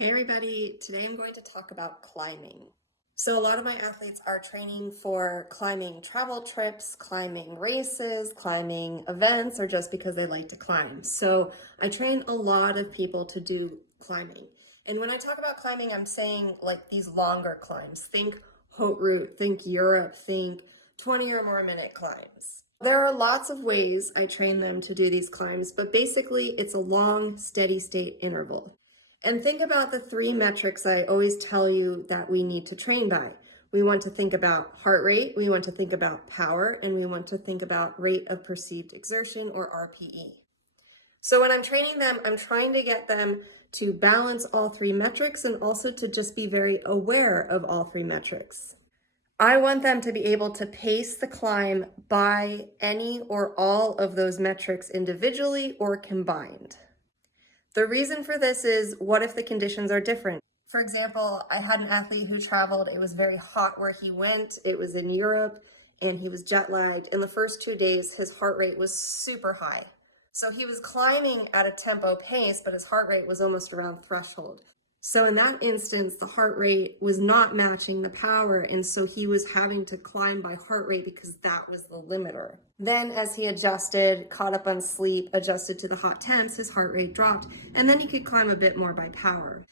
Hey everybody, today I'm going to talk about climbing. So a lot of my athletes are training for climbing travel trips, climbing races, climbing events, or just because they like to climb. So I train a lot of people to do climbing. And when I talk about climbing, I'm saying like these longer climbs. Think Haute Route, think Europe, think 20 or more minute climbs. There are lots of ways I train them to do these climbs, but basically it's a long, steady state interval. And think about the three metrics I always tell you that we need to train by. We want to think about heart rate, we want to think about power, and we want to think about rate of perceived exertion, or RPE. So when I'm training them, I'm trying to get them to balance all three metrics and also to just be very aware of all three metrics. I want them to be able to pace the climb by any or all of those metrics individually or combined. The reason for this is, what if the conditions are different? For example, I had an athlete who traveled, it was very hot where he went, it was in Europe, and he was jet lagged. In the first 2 days, his heart rate was super high. So he was climbing at a tempo pace, but his heart rate was almost around threshold. So in that instance, the heart rate was not matching the power, and so he was having to climb by heart rate because that was the limiter. Then as he adjusted, caught up on sleep, adjusted to the hot temps, his heart rate dropped, and then he could climb a bit more by power.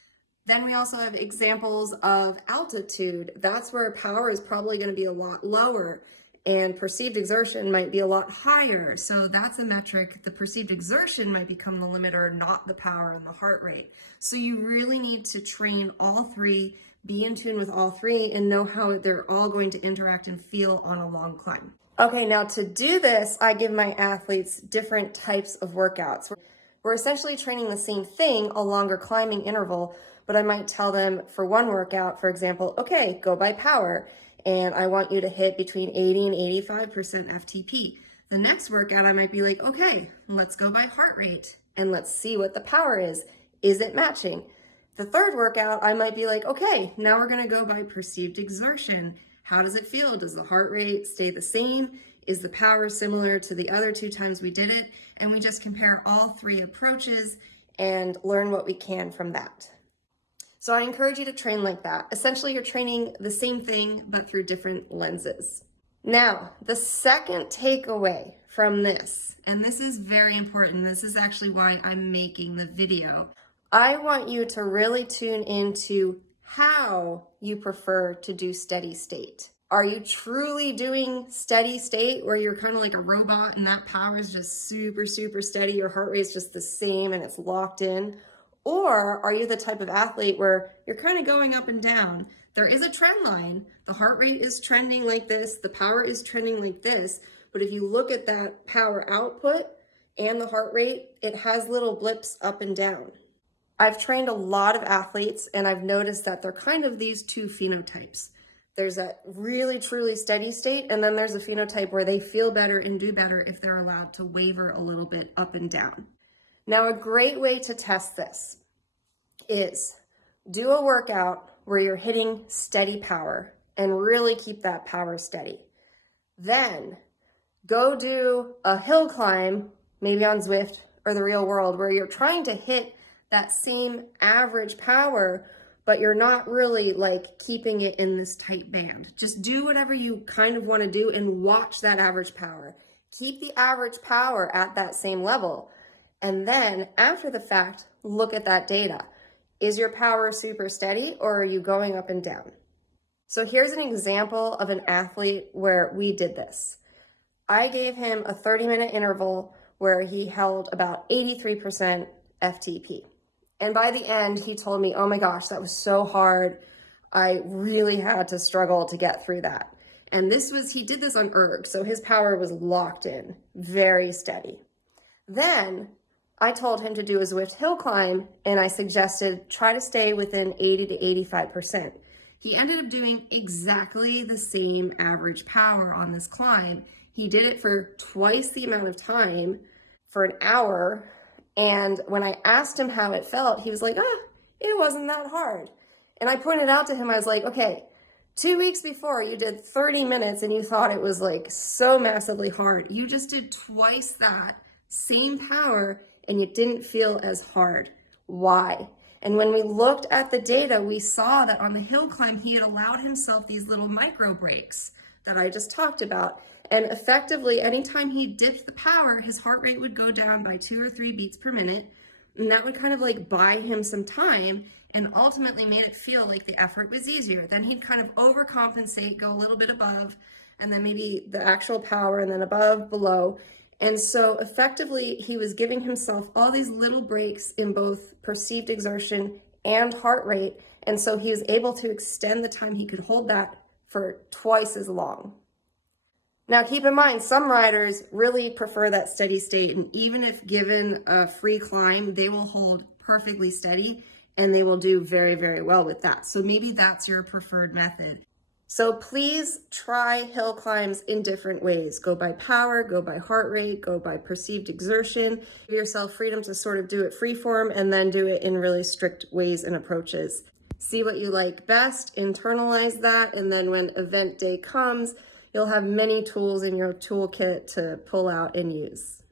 Then we also have examples of altitude. That's where power is probably going to be a lot lower and perceived exertion might be a lot higher. So that's a metric. The perceived exertion might become the limiter, not the power and the heart rate. So you really need to train all three, be in tune with all three, and know how they're all going to interact and feel on a long climb. Okay, now to do this, I give my athletes different types of workouts. We're essentially training the same thing, a longer climbing interval, but I might tell them for one workout, for example, okay, go by power, and I want you to hit between 80 and 85% FTP. The next workout, I might be like, okay, let's go by heart rate, and let's see what the power is. Is it matching? The third workout, I might be like, okay, now we're gonna go by perceived exertion. How does it feel? Does the heart rate stay the same? Is the power similar to the other 2 times we did it? And we just compare all 3 approaches and learn what we can from that. So I encourage you to train like that. Essentially, you're training the same thing, but through different lenses. Now, the second takeaway from this, and this is very important, this is actually why I'm making the video. I want you to really tune into how you prefer to do steady state. Are you truly doing steady state where you're kind of like a robot and that power is just super, super steady, your heart rate is just the same and it's locked in? Or are you the type of athlete where you're kind of going up and down? There is a trend line. The heart rate is trending like this. The power is trending like this. But if you look at that power output and the heart rate, it has little blips up and down. I've trained a lot of athletes and I've noticed that they're kind of these 2 phenotypes. There's a really, truly steady state, and then there's a phenotype where they feel better and do better if they're allowed to waver a little bit up and down. Now, a great way to test this is do a workout where you're hitting steady power and really keep that power steady. Then go do a hill climb, maybe on Zwift or the real world, where you're trying to hit that same average power, but you're not really like keeping it in this tight band. Just do whatever you kind of want to do and watch that average power. Keep the average power at that same level. And then after the fact, look at that data. Is your power super steady or are you going up and down? So here's an example of an athlete where we did this. I gave him a 30-minute interval where he held about 83% FTP. And by the end, he told me, oh my gosh, that was so hard. I really had to struggle to get through that. And he did this on erg, so his power was locked in, very steady. Then I told him to do a Zwift hill climb, and I suggested try to stay within 80 to 85%. He ended up doing exactly the same average power on this climb. He did it for twice the amount of time, for an hour, and when I asked him how it felt, he was like, it wasn't that hard. And I pointed out to him, I was like, okay, 2 weeks before you did 30 minutes and you thought it was like so massively hard. You just did twice that, same power, and it didn't feel as hard. Why? And when we looked at the data, we saw that on the hill climb, he had allowed himself these little micro breaks that I just talked about. And effectively, anytime he dipped the power, his heart rate would go down by 2 or 3 beats per minute. And that would kind of like buy him some time and ultimately made it feel like the effort was easier. Then he'd kind of overcompensate, go a little bit above, and then maybe the actual power, and then above, below. And so effectively, he was giving himself all these little breaks in both perceived exertion and heart rate. And so he was able to extend the time he could hold that for twice as long. Now, keep in mind, some riders really prefer that steady state. And even if given a free climb, they will hold perfectly steady and they will do very, very well with that. So maybe that's your preferred method. So please try hill climbs in different ways. Go by power, go by heart rate, go by perceived exertion. Give yourself freedom to sort of do it freeform and then do it in really strict ways and approaches. See what you like best, internalize that, and then when event day comes, you'll have many tools in your toolkit to pull out and use.